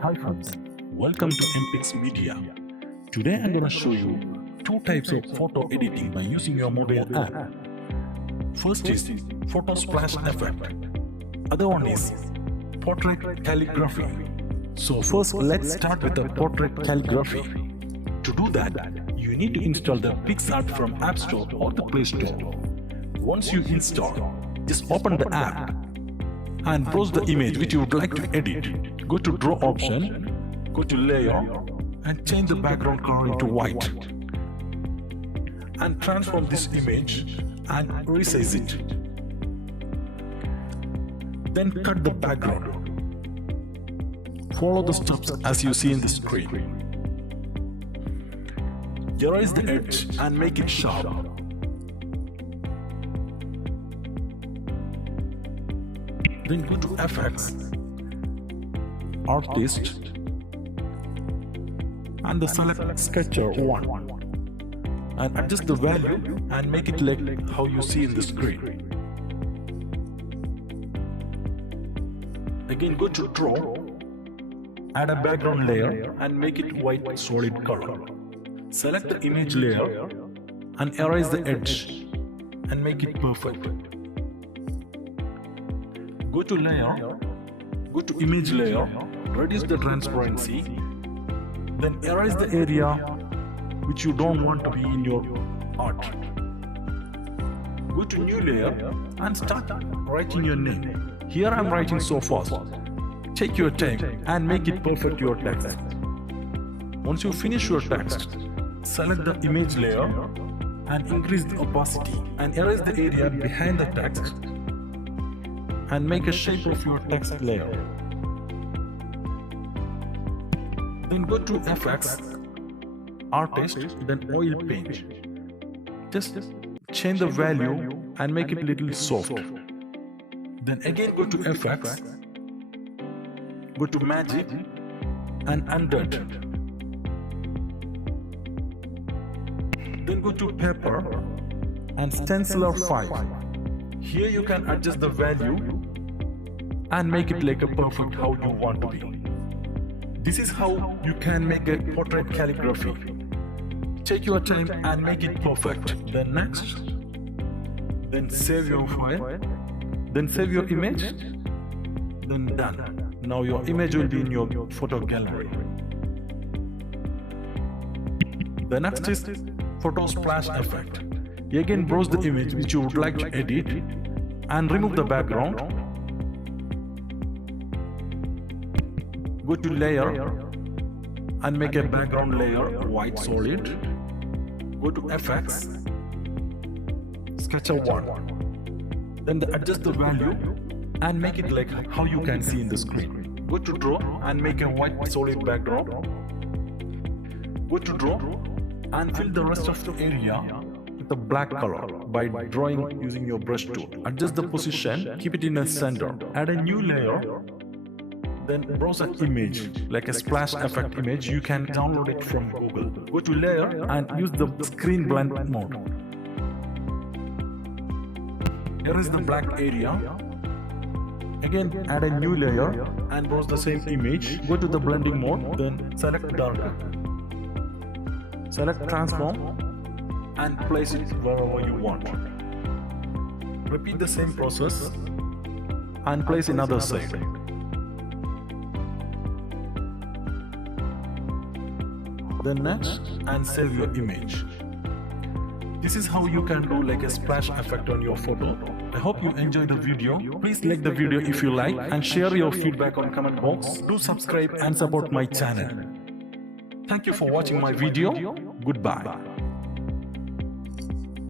Hi friends, welcome to MPIX Media. Today I'm going to show you two types of photo editing by using your mobile app. First is photo splash effect. Other one is portrait calligraphy. So first let's start with the portrait calligraphy. To do that, you need to install the PixArt from App Store or the Play Store. Once you install, just open the app and browse the image which you would like to edit. Go to Draw option, go to Layer and change the background color into white. And transform this image and resize it. Then cut the background. Follow the steps as you see in the screen. Erase the edge and make it sharp. Then go to Effects, Artist, and the select Sketcher 1 and adjust the value and make it like how you see in the screen. Again go to Draw, add a background layer and make it white solid color. Select the image layer and erase the edge and make it perfect. Go to Layer, go to Image Layer, reduce the transparency, then erase the area which you don't want to be in your art. Go to New Layer and start writing your name. Here I am writing so fast. Take your time and make it perfect your text. Once you finish your text, select the image layer and increase the opacity and erase the area behind the text and make a shape of your text layer. Then go to Effects, Artist, then Oil Paint. Just change the value and make it a little soft. Then again go to Effects, go to Magic and Undone. Then go to Paper and Stenciler 5. Here you can adjust the value and make it like a perfect how you want to be. This is how you can make a portrait calligraphy. Take your time and make it perfect. Then next, then save your file, then save your image, then done. Now your image will be in your photo gallery. The next is photo splash effect. Again browse the image which you would like to edit and remove the background. Go to Layer and make a background layer white solid. Go to Effects, Sketcher 1. Then adjust the value and make it like how you can see in the screen. Go to Draw and make a white solid background. Go to Draw and fill the rest of the area with a black color by drawing using your brush tool. Adjust the position, keep it in the center. Add a new layer. Then browse an image, like a splash effect image. You can download it from Google. Go to Layer and use the screen blend mode. Erase the black area. Again, add a new layer and browse the same image. Go to the blending mode, then select darker. Select Transform and place it wherever you want. Repeat the same process and place another side. Then next and save your image. This is how you can do like a splash effect on your photo. I hope you enjoyed the video. Please like the video if you like and share your feedback on comment box. Do subscribe and support my channel. Thank you for watching my video. Goodbye.